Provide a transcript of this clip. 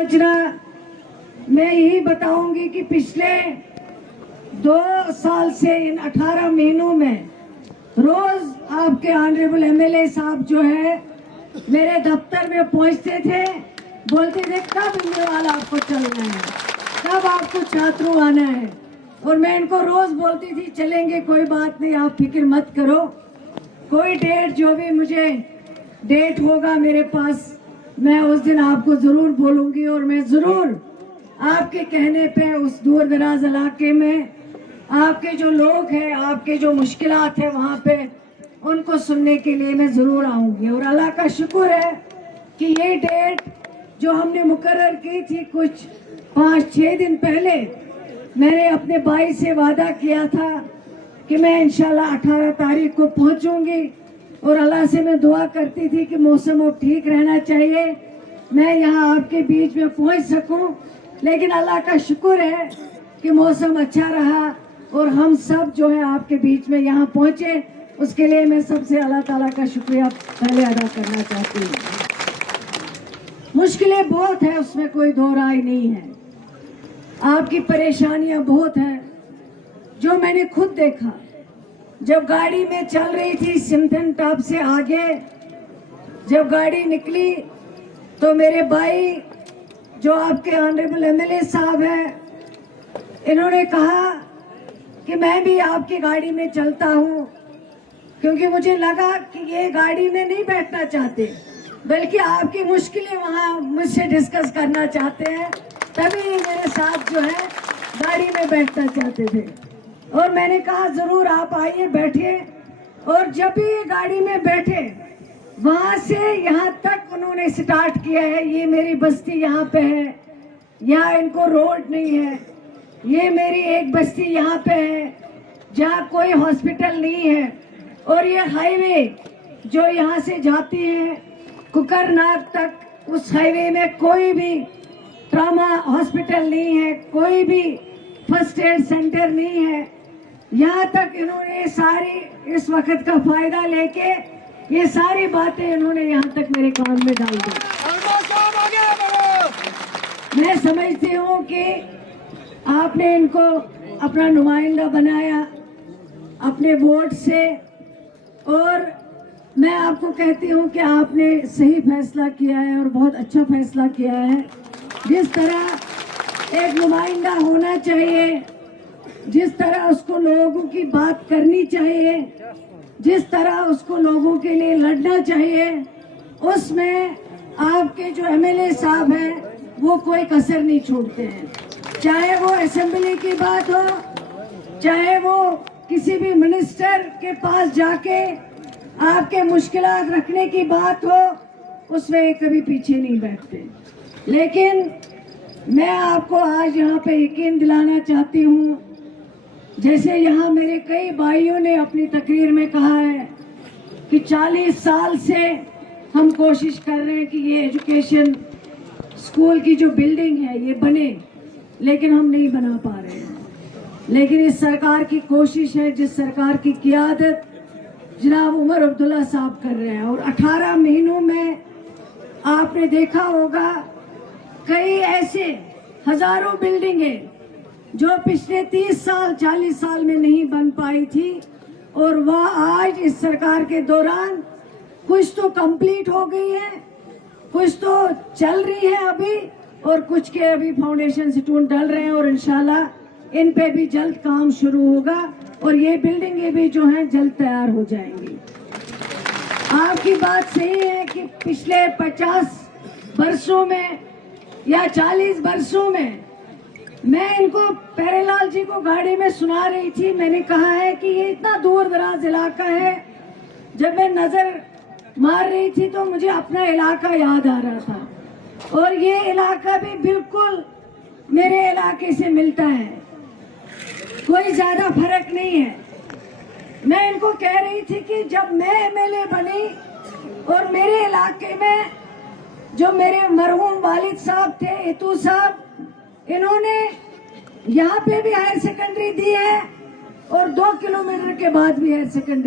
योजना मैं यही बताऊंगी कि पिछले 2 साल से इन 18 महीनों में रोज आपके ऑनरेबल एमएलए साहब जो है मेरे दफ्तर में पहुंचते थे, बोलते थे कब इंद्रवाल आपको चलना है, कब आपको छात्रों आना है। और मैं इनको रोज बोलती थी चलेंगे, कोई बात नहीं, आप फिक्र मत करो, कोई डेट जो भी मुझे डेट होगा मेरे पास मैं उस दिन आपको जरूर बोलूंगी। और मैं जरूर आपके कहने पे उस दूर दराज इलाके में आपके जो लोग हैं, आपके जो मुश्किलात है वहाँ पे उनको सुनने के लिए मैं जरूर आऊंगी। और अल्लाह का शुक्र है कि ये डेट जो हमने मुकर्रर की थी कुछ 5-6 दिन पहले, मैंने अपने भाई से वादा किया था कि मैं इंशाल्लाह 18 तारीख को पहुंचूंगी। और अल्लाह से मैं दुआ करती थी कि मौसम अब ठीक रहना चाहिए, मैं यहाँ आपके बीच में पहुंच सकूं। लेकिन अल्लाह का शुक्र है कि मौसम अच्छा रहा और हम सब जो है आपके बीच में यहाँ पहुंचे। उसके लिए मैं सबसे अल्लाह ताला का शुक्रिया पहले अदा करना चाहती हूँ। मुश्किलें बहुत है, उसमें कोई दो राय नहीं है, आपकी परेशानियां बहुत हैं, जो मैंने खुद देखा जब गाड़ी में चल रही थी सिमथन टॉप से आगे। जब गाड़ी निकली तो मेरे भाई जो आपके ऑनरेबल एमएलए साहब हैं, इन्होंने कहा कि मैं भी आपकी गाड़ी में चलता हूं, क्योंकि मुझे लगा कि ये गाड़ी में नहीं बैठना चाहते बल्कि आपकी मुश्किलें वहां मुझसे डिस्कस करना चाहते हैं, तभी मेरे साथ जो है गाड़ी में बैठना चाहते थे। और मैंने कहा जरूर आप आइए, बैठिए। और जब भी ये गाड़ी में बैठे वहां से यहाँ तक उन्होंने स्टार्ट किया है, ये मेरी बस्ती यहाँ पे है, यहाँ इनको रोड नहीं है, ये मेरी एक बस्ती यहाँ पे है जहाँ कोई हॉस्पिटल नहीं है, और ये हाईवे जो यहाँ से जाती है कुकरनाग तक, उस हाईवे में कोई भी ट्रॉमा हॉस्पिटल नहीं है, कोई भी फर्स्ट एड सेंटर नहीं है। यहाँ तक इन्होंने सारी इस वक्त का फायदा लेके ये सारी बातें इन्होंने यहाँ तक मेरे कान में डाल दी। मैं समझती हूँ कि आपने इनको अपना नुमाइंदा बनाया अपने वोट से, और मैं आपको कहती हूँ कि आपने सही फैसला किया है और बहुत अच्छा फैसला किया है। जिस तरह एक नुमाइंदा होना चाहिए, जिस तरह उसको लोगों की बात करनी चाहिए, जिस तरह उसको लोगों के लिए लड़ना चाहिए, उसमें आपके जो एमएलए साहब हैं वो कोई कसर नहीं छोड़ते हैं। चाहे वो असेंबली की बात हो, चाहे वो किसी भी मिनिस्टर के पास जाके आपके मुश्किलात रखने की बात हो, उसमें कभी पीछे नहीं बैठते। लेकिन मैं आपको आज यहाँ पे यकीन दिलाना चाहती हूँ, जैसे यहाँ मेरे कई भाइयों ने अपनी तकरीर में कहा है कि 40 साल से हम कोशिश कर रहे हैं कि ये एजुकेशन स्कूल की जो बिल्डिंग है ये बने, लेकिन हम नहीं बना पा रहे हैं। लेकिन इस सरकार की कोशिश है, जिस सरकार की क़ियादत जनाब उमर अब्दुल्ला साहब कर रहे हैं, और 18 महीनों में आपने देखा होगा कई ऐसे हजारों बिल्डिंगें जो पिछले 30 साल 40 साल में नहीं बन पाई थी, और वह आज इस सरकार के दौरान कुछ तो कंप्लीट हो गई है, कुछ तो चल रही है अभी, और कुछ के अभी फाउंडेशन स्टोन डल रहे हैं, और इंशाल्लाह इन पे भी जल्द काम शुरू होगा और ये बिल्डिंगें भी जो हैं जल्द तैयार हो जाएंगी। आपकी बात सही है कि पिछले 50 वर्षों में या 40 वर्षों में, मैं इनको प्यारेलाल जी को गाड़ी में सुना रही थी, मैंने कहा है कि ये इतना दूर दराज इलाका है, जब मैं नजर मार रही थी तो मुझे अपना इलाका याद आ रहा था, और ये इलाका भी बिल्कुल मेरे इलाके से मिलता है, कोई ज्यादा फर्क नहीं है। मैं इनको कह रही थी कि जब मैं एमएलए बनी और मेरे इलाके में जो मेरे मरहूम वालिद साहब थे इतू साहब, इन्होंने यहाँ पे भी हायर सेकेंडरी दी है और 2 किलोमीटर के बाद भी हायर सेकेंडरी